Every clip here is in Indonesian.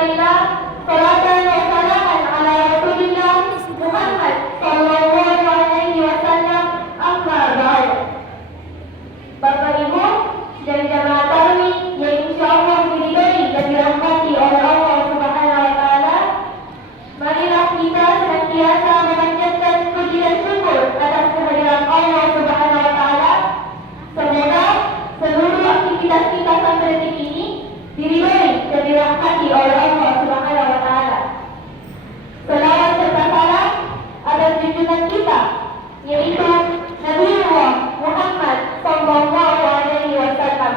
Alhamdulillah, salatan wa salaman ala Rasulillah Muhammad sallallahu alaihi wasallam. Amma ba'd. Bapak Ibu dari jamaah tarawih yang insyaallah diridhoi dan dirahmati oleh Allah Subhanahu wa taala, marilah kita senantiasa memanjatkan puji dan syukur atas kehadiran Allah Subhanahu wa taala. Semoga seluruh aktivitas kita sampai detik ini diridhoi dan dirahmati oleh Allah Subhanahu wa taala. Selawat serta salam atas junjungan kita, yaitu Nabiullah Muhammad sallallahu alaihi wasallam.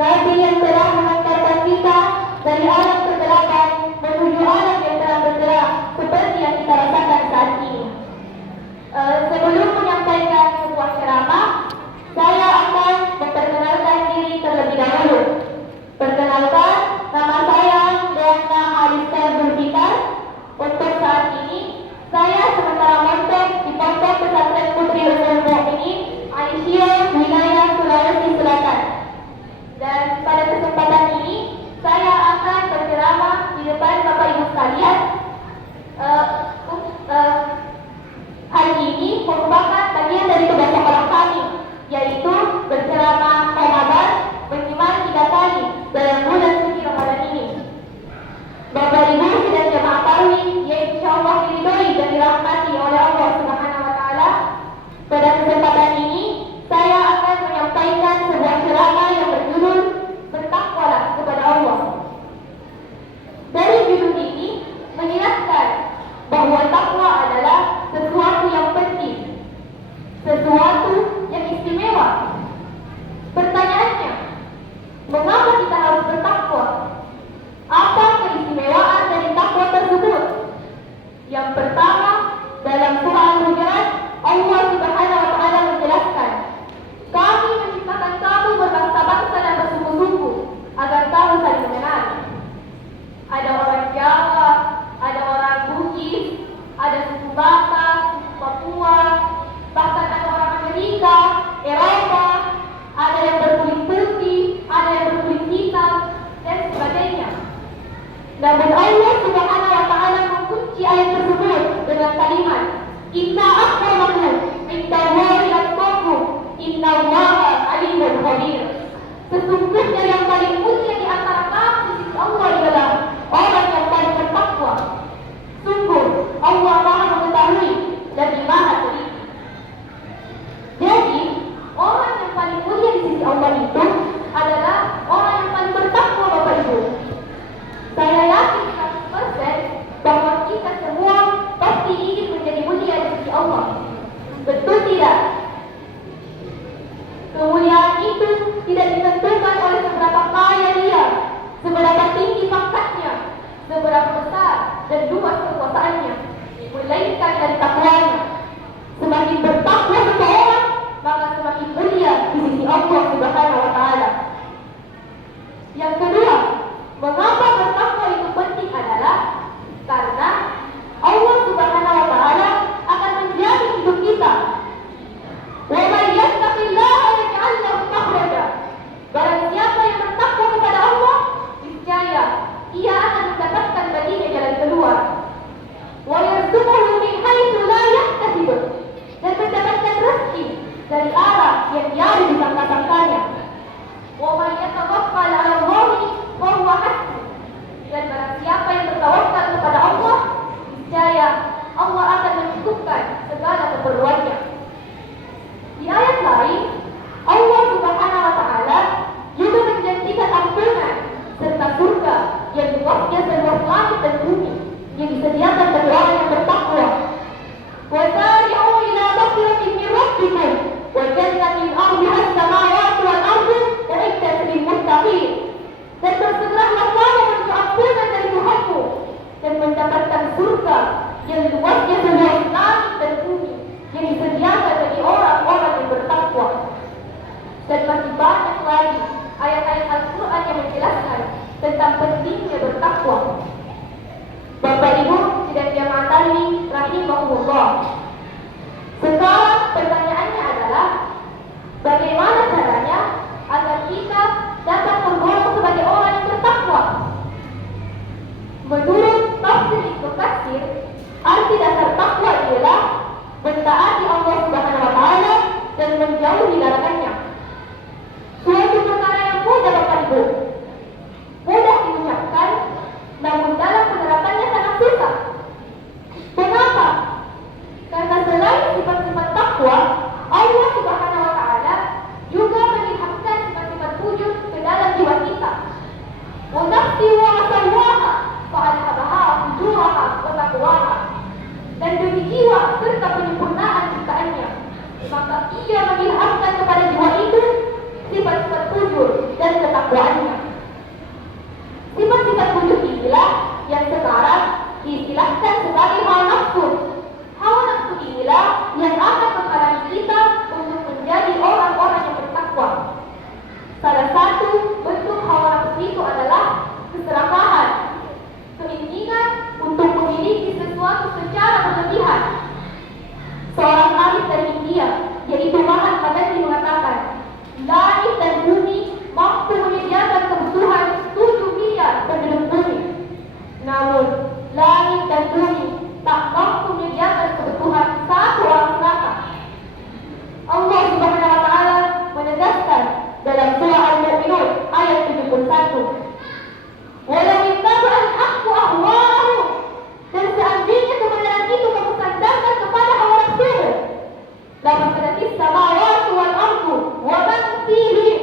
Nabi yang telah mengantarkan kita dari alam kegelapan menuju alam yang telah bergerak seperti yang kita rasakan saat ini. Sebelum menyampaikan sebuah ceramah, saya akan memperkenalkan diri terlebih dahulu. Perkenalkan, nama saya Diana Alisa Zulfikar. Untuk saat ini, saya sementara mondok di Pondok Pesantren Putri Ummul Mukminin Aisyah, wilayah Sulawesi Selatan. Dan pada kesempatan ini, saya akan berceramah di depan Bapak Ibu sekalian. Hari ini merupakan bagian dari tugas sekolah kami, yaitu berceramah Ramadan minimal 3 kali dalam bulan suci Ramadan ini. Bapak Ibu dan jemaah tarawih yang insyaallah diridhoi dan dirahmati oleh Allah Subhanahu wa taala, pada kesempatan ini saya akan menyampaikan sebuah ceramah yang berjudul Bertakwalah kepada Allah. Dari judul ini menjelaskan bahwa takwa adalah sesuatu yang penting, sesuatu yang istimewa. Pertanyaannya, mengapa kita harus bertakwa? Apa keistimewaan dari takwa tersebut? Yang pertama, dalam surah Al-Hujurat, Allah Subhanahu wa taala menjelaskan, "Kami menciptakan kamu berbangsa-bangsa dan bersuku-suku agar kamu saling mengenal." Ada orang Jawa, ada orang Bugis, ada suku Batak, suku Papua, bahkan ada orang Amerika, Eropa, ada yang berkulit putih, ada yang berkulit hitam, dan sebagainya. Namun Allah Subhanahu wa taala mengunci ayat tersebut dengan kalimat, "Inna akramakum indallahi atqakum, innallaha alimul khabir." Sesungguhnya yang paling mulia di antara kamu di sisi Allah adalah orang yang paling bertakwa. Sungguh Allah Maha mengetahui dan Maha teliti. Jadi, orang yang paling mulia di sisi Allah itu adalah orang yang paling bertakwa, Bapak Ibu. Saya yakin 100% bahwa kita semua pasti ingin menjadi mulia di sisi Allah. Betul tidak? Kemuliaan itu tidak ditentukan oleh seberapa kaya dia, seberapa tinggi pangkatnya, seberapa besar dan luas kekuasaannya, melainkan dari takwanya. Semakin bertakwa seseorang, maka semakin mulia di sisi Allah Subhanahu wa taala. Yang kedua, mengapa bertakwa itu penting adalah karena Allah Subhanahu wa taala akan menjamin hidup kita. Wa may yattaqillaha yaj'al lahu makhraja. Barang siapa yang bertakwa kepada Allah, niscaya ia akan mendapatkan baginya jalan keluar. Wa yarzuquhu min haitsu la dan ketakwaannya. Sifat-sifat 7 inilah yang sekarang diistilahkan sebagai hawa nafsu. Hawa nafsu inilah yang akan menghalangi kita untuk menjadi orang-orang yang bertakwa. Salah satu bentuk hawa nafsu itu adalah keserakahan, keinginan untuk memiliki sesuatu secara berlebihan. Seorang arif dari India, yaitu Mahatma Gandhi mengatakan, langit dan bumi mampu menyediakan kebutuhan 7 miliar penduduk bumi. Namun, langit dan bumi tak mampu menyediakan kebutuhan 1 orang neraka. Allah Subhanahu wa taala menegaskan dalam surah Al-Mu'minun ayat 71. Walau ittaba'al haqqu ahwa'ahum, dan seandainya kebenaran itu kamu sandarkan kepada hawa nafsu, lafasadatis samawati wal ardu wa man fihim,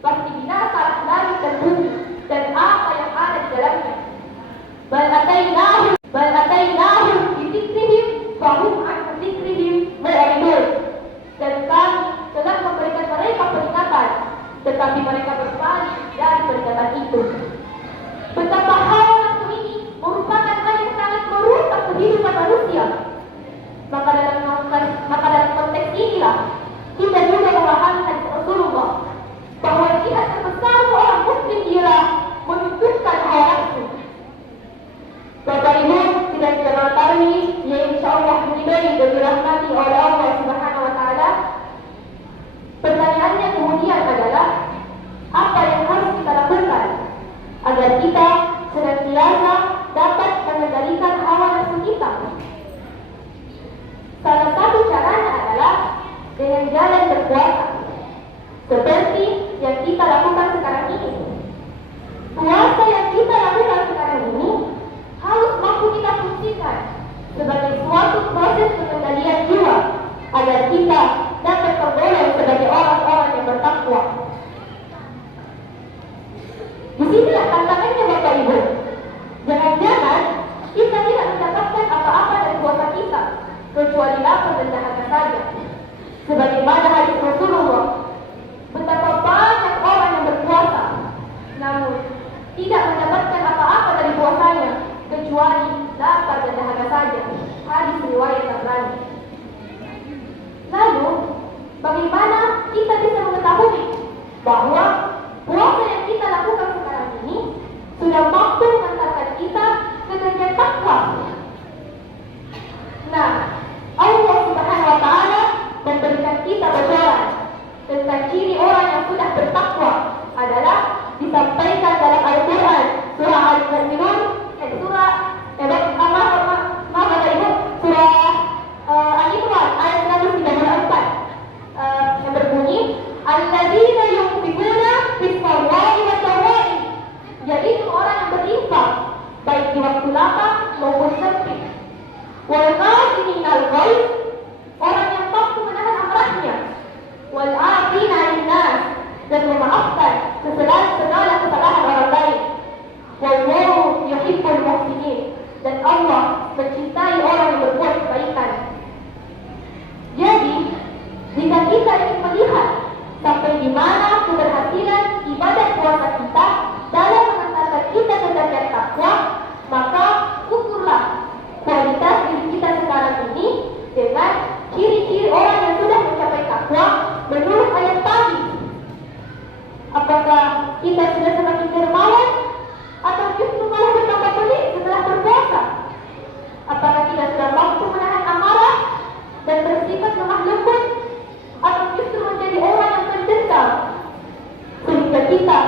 pasti binasalah langit dan bumi dan apa yang ada di dalamnya. Bal atainahum bi dzikrihim fahum an dzikrihim mu'ridun, dan kami telah memberikan mereka peringatan, tetapi mereka berpaling dari peringatan itu. Betapa hawa nafsu ini merupakan hal yang sangat merusak kehidupan manusia. Maka dalam konteks inilah kita juga memahami hadis Rasulullah bahwa jihad terbesar seorang muslim ialah menundukkan hawa nafsu. Bapak Ibu sidang jamaah tarawih yang insyaallah diridhai dan dirahmati oleh Allah Subhanahu wa taala. Pertanyaannya kemudian adalah, apa yang harus kita lakukan agar kita senantiasa dapat mengendalikan hawa nafsu kita? Salah satu caranya adalah dengan jalan berpuasa, seperti yang kita lakukan sekarang ini. Puasa yang kita lakukan sekarang ini harus mampu kita fungsikan sebagai suatu proses pengendalian jiwa agar kita dapat tergolong sebagai orang-orang yang bertakwa. Disinilah tantangannya Bapak Ibu. Jangan-jangan kita tidak mendapatkan apa-apa dari puasa kita, kecuali lapar dan dahaga saja. Sebagaimana hadis Rasulullah, betapa banyak orang yang berpuasa, namun tidak mendapatkan apa-apa dari puasanya, kecuali lapar dan dahaga saja. Hadis riwayat Tabrani. Lalu, bagaimana kita bisa mengetahui bahwa puasa yang kita lakukan sekarang ini sudah mampu mengantarkan kita ke derajat takwa? Nah, Allah Subhanahu wa taala memberikan kita bocoran tentang ciri orang yang sudah bertakwa adalah disampaikan dalam Al-Quran surah Al-Mu'minun, surah Al-Imran ayat 134 yang berbunyi, alladzina yunfiquna fis-sarra'i was-dharra'i, yaitu orang yang berinfak baik di waktu lapang maupun sempit. Wal qa'iminal ghaib, orang yang mampu menahan amarahnya. Wal 'afina 'anil nas, dan memaafkan segala kesalahan orang lain. Wallahu yuhibbul muhsinin, dan Allah mencintai orang yang berbuat kebaikan. Jadi, jika kita ingin melihat sampai di mana keberhasilan ibadah puasa kita dalam mengantarkan kita ke derajat takwa, maka ukurlah kualitas diri kita sekarang ini dengan ciri-ciri orang yang sudah mencapai takwa menurut ayat tadi. Apakah kita sudah semakin dermawan atau justru malah bertambah pelit setelah berpuasa? Apakah kita sudah mampu menahan amarah dan bersifat lemah lembut, atau justru menjadi orang yang pendendam sehingga kita